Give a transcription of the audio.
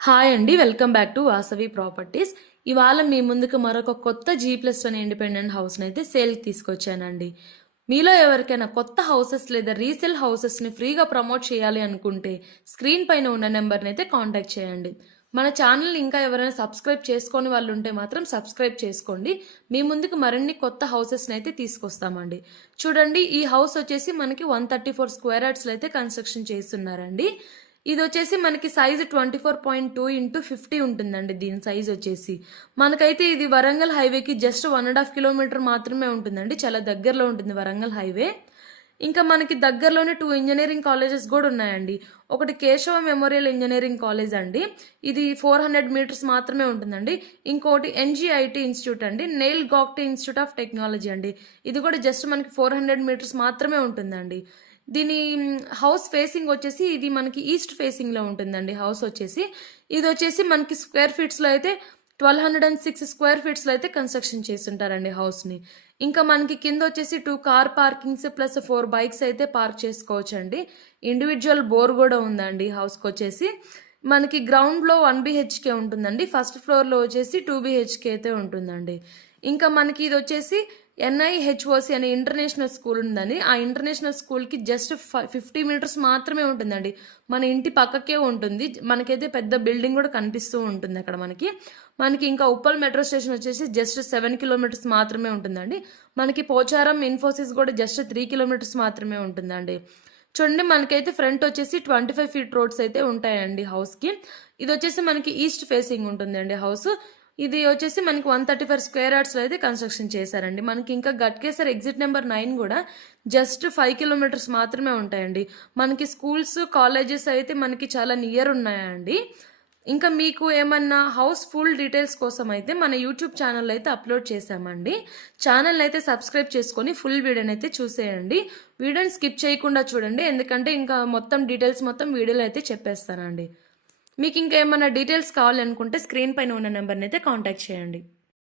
Hi అండి. Welcome back to Vasavi properties. ఇవాళ మీ ముందుకు మరొక కొత్త G+1 ఇండిపెండెంట్ హౌస్‌నైతే సేల్‌కి తీసుకొచ్చానండి. మీలో ఎవరికైనా కొత్త హౌసెస్ లేదా రీసేల్ హౌసెస్‌ని ఫ్రీగా ప్రమోట్ చేయాలి అనుకుంటే స్క్రీన్ పైన ఉన్న నెంబర్‌నైతే కాంటాక్ట్ చేయండి. మన ఛానల్‌ని ఇంకా ఎవరైనా సబ్స్క్రైబ్ చేసుకోని వాళ్ళు ఉంటే మాత్రం సబ్స్క్రైబ్ చేసుకోండి. మీ ముందుకు మరిన్ని కొత్త హౌసెస్‌నైతే తీసుకొస్తామండి. చూడండి, ఈ హౌస్ వచ్చేసి మనకి 134 స్క్వేర్ యార్డ్స్‌లో అయితే కన్‌స్ట్రక్షన్ చేస్తున్నారండి. ఇదొచ్చేసి మనకి సైజ్ 24.2x50 ఉంటుందండి. దీని సైజ్ వచ్చేసి మనకైతే ఇది వరంగల్ హైవేకి జస్ట్ 1.5 కిలోమీటర్ మాత్రమే ఉంటుందండి. చాలా దగ్గరలో ఉంటుంది వరంగల్ హైవే. ఇంకా మనకి దగ్గరలోనే 2 ఇంజనీరింగ్ కాలేజెస్ కూడా ఉన్నాయండి. ఒకటి కేశవ మెమోరియల్ ఇంజనీరింగ్ కాలేజ్ అండి, ఇది 400 మీటర్స్ మాత్రమే ఉంటుందండి. ఇంకోటి ఎన్జిఐటి ఇన్స్టిట్యూట్ అండి, నెయిల్ గాక్టే ఇన్స్టిట్యూట్ ఆఫ్ టెక్నాలజీ అండి, ఇది కూడా జస్ట్ మనకి 400 మీటర్స్ మాత్రమే ఉంటుందండి. దీని హౌస్ ఫేసింగ్ వచ్చేసి ఇది మనకి ఈస్ట్ ఫేసింగ్లో ఉంటుందండి. హౌస్ వచ్చేసి ఇది వచ్చేసి మనకి స్క్వేర్ ఫీట్స్లో అయితే 1206 స్క్వేర్ ఫీట్స్లో అయితే కన్స్ట్రక్షన్ చేస్తుంటారండి హౌస్ని. ఇంకా మనకి కింద వచ్చేసి 2 కార్ పార్కింగ్స్ ప్లస్ 4 బైక్స్ అయితే పార్క్ చేసుకోవచ్చండి. ఇండివిజువల్ బోర్ కూడా ఉందండి హౌస్కి వచ్చేసి. మనకి గ్రౌండ్లో 1 బిహెచ్కే ఉంటుందండి, ఫస్ట్ ఫ్లోర్లో వచ్చేసి 2 బిహెచ్కే అయితే ఉంటుందండి. ఇంకా మనకి ఇది వచ్చేసి ఎన్ఐహెచ్ఓసి అనే ఇంటర్నేషనల్ స్కూల్ ఉందని, ఆ ఇంటర్నేషనల్ స్కూల్కి జస్ట్ 50 మీటర్స్ మాత్రమే ఉంటుందండి. మన ఇంటి పక్కకే ఉంటుంది. మనకైతే పెద్ద బిల్డింగ్ కూడా కనిపిస్తూ ఉంటుంది అక్కడ మనకి. ఇంకా ఉప్పల్ మెట్రో స్టేషన్ వచ్చేసి జస్ట్ 7 కిలోమీటర్స్ మాత్రమే ఉంటుందండి. మనకి పోచారం ఇన్ఫోసిస్ కూడా జస్ట్ 3 కిలోమీటర్స్ మాత్రమే ఉంటుందండి. చూడండి, మనకైతే ఫ్రంట్ వచ్చేసి 25 ఫీట్ రోడ్స్ అయితే ఉంటాయండి హౌస్కి. ఇది వచ్చేసి మనకి ఈస్ట్ ఫేసింగ్ ఉంటుందండి హౌస్. ఇది వచ్చేసి మనకి 134 స్క్వేర్ యార్డ్స్లో అయితే కన్స్ట్రక్షన్ చేశారండి. మనకి ఇంకా గట్కేసర్ ఎగ్జిట్ నెంబర్ 9 కూడా జస్ట్ 5 కిలోమీటర్స్ మాత్రమే ఉంటాయండి. మనకి స్కూల్స్ కాలేజెస్ అయితే మనకి చాలా నియర్ ఉన్నాయండి. ఇంకా మీకు ఏమన్నా హౌస్ ఫుల్ డీటెయిల్స్ కోసం అయితే మన యూట్యూబ్ ఛానల్ అయితే అప్లోడ్ చేశామండి. ఛానల్ అయితే సబ్స్క్రైబ్ చేసుకొని ఫుల్ వీడియోని అయితే చూసేయండి. వీడియోని స్కిప్ చేయకుండా చూడండి, ఎందుకంటే ఇంకా మొత్తం డీటెయిల్స్ మొత్తం వీడియోలో అయితే చెప్పేస్తానండి. మీకు ఇంకా ఏమన్నా డీటెయిల్స్ కావాలనుకుంటే స్క్రీన్ పైన ఉన్న నెంబర్ని అయితే కాంటాక్ట్ చేయండి.